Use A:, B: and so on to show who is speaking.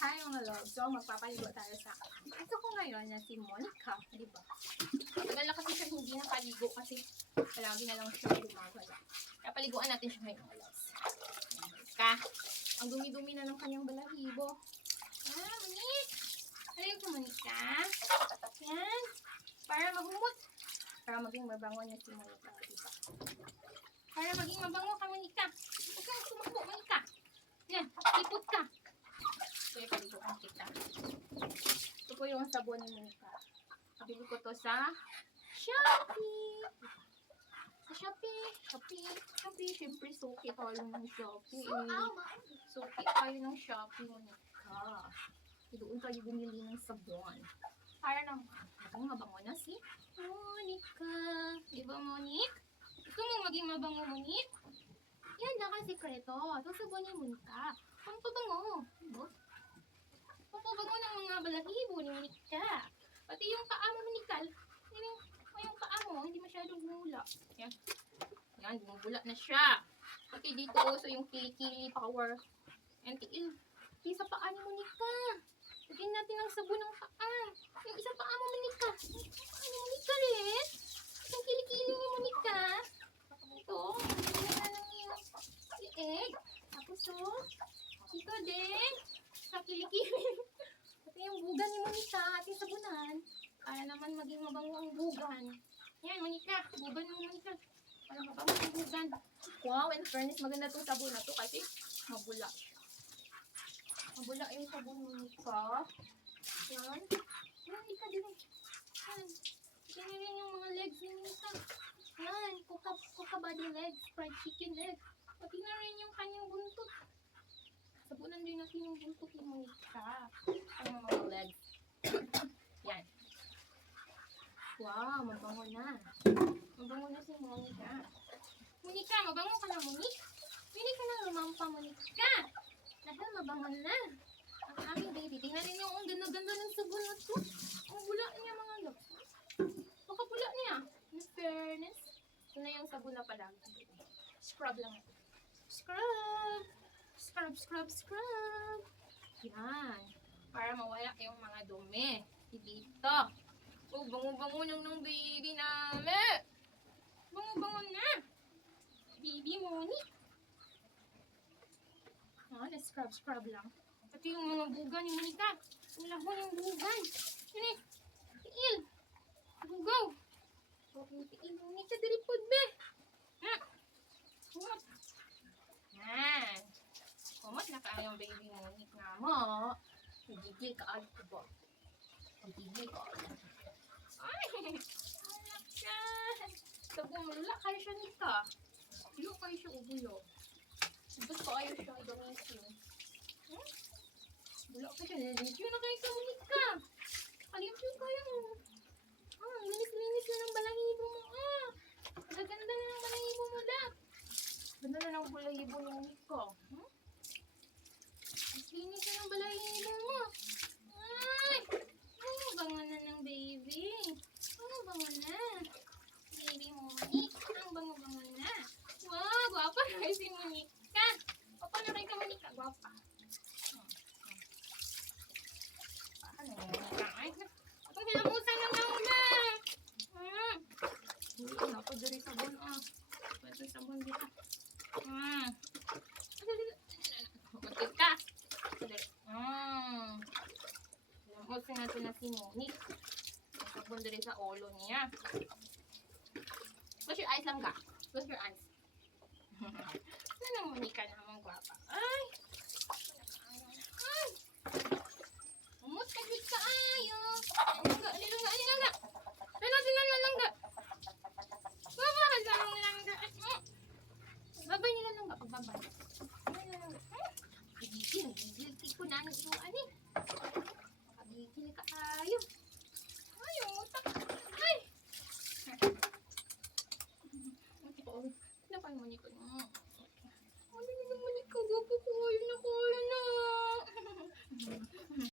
A: Hi mga love. So, magpapaligo tayo sa... Ito ko ngayon na si Monica, di ba? Tagal na kasi siya hindi nakaligo kasi palagi na lang siya gumagala. Kaya paliguan natin siya ngayon mga loves. Monica, ang dumi-dumi na ng kanyang balahibo. Ah, Monique! Halika ka, Monica. Yan. Para mahumot. Para maging mabango niya si Monica, di ba? Para maging mabango ka, Monica. Huwag kang sumuko, Monica. Yan, ipot ka. Kaya paliguan kita. Ito po yung sabon ni Monica. Kabili ko to sa Shopee. Sa Shopee. Shopee. Shopee. Siyempre, suki tayo ng Shopee. Suki tayo ng Shopee, Monica. Doon tayo bumili ng sabon. Para lang, maging mabango na si Monica. Di ba, Monique? Gusto mo maging mabango, Monique? Yan lang ang sikreto. Ito sabon ni Monica. Pampabango. Diba? Pampabango ng mga balahibo ni Monica. Pati yung paa mo, Monica. Yung, yung paa mo, hindi masyadong gumula. Yan. Yan, gumula na siya. Pati dito also yung kilikili power. And tiil. Yung sa paa ni Monica. Lagyan natin ng sabon ng paa. Yung isang paa mo, Monica. Yung paa ni Monica rin. Yung kilikili ni Monica. Ito. Lagyan na ng yung yung egg. Tapos oh. Ito din. Sa kilikili. Bugan ni Monica. Ating sabunan. Para naman maging mabango ang bugan. Yan, Monica. Bugan mo, Monica. Para mabango ang bugan. Wow, in fairness, maganda itong sabon na to kasi mabula siya. Mabula yung sabon mo, Monica. Yan. Monica din. Yan. Rin yung mga legs ni Monica. Yan, kuka, kuka body legs, fried chicken legs. Pati na rin yung kanyang buntot. Sabunan din natin yung buntot ni Monica. Ang mga legs. Yan. Wow, mabango na. Mabango na si Monica. Monica, mabango ka na, Monique. Pili ka na lumampa, Monica. Dahil mabango na. Ang aming baby. Tingnan yung ang ganda-ganda ng sabon na to. Ang bula niya, mga love. Makapula niya. In fairness. Ito na yung sabon na pala. Scrub lang. Scrub! Scrub, scrub, scrub! Yan. Para mawala yung mga dumi. Dito. Oh, bango-bango lang ng baby namin. Bango-bango na. Baby Moni. Ah, na-scrub-scrub lang. Pati yung mga bugan ni Monica. Wala ko yung bugan. Yan eh. Tiil. Go. Huwag mo tiil. Monica, diripod be. Yung baby Monique nga mo. Nagigil ka agad ko ba? Nagigil ka agad. Ay! Anak ka! Sa bumula kayo siya nika. Bulo kayo siya ubulo. Gusto ko kayo siya gamitin. Hmm? Bulo ka siya. Nalimpyo na kayo sa nika. Kalimpyo kayo. Ah, linis-linis na ng balahibo mo. Ah! Gaganda na ng balahibo mo, Dak. Ganda na ng balahibo ng Nika. Hmm? Linis na ng balahibo mo. Ay! Bango na ng baby? Tapos natin na sinunit. Pagbundo rin sa ulo niya. Close your eyes lang ka. Close your eyes. Nanang manika naman gwapa. Ay! Ay! Umot ka dito ka ayo. Nilangga, nilangga, nilangga. Nalang sinan nilangga. Baba ka sa nilangga. Babay nilangga. Pagbabay. Nilangga. Gigil, gigil. Tiko namin iwan eh. Ayaw. Ayaw. Utak. Ay. Oh, napay mo nito. Ano na naman ikaw? Gupo ko. Ayaw na ko. Ano na.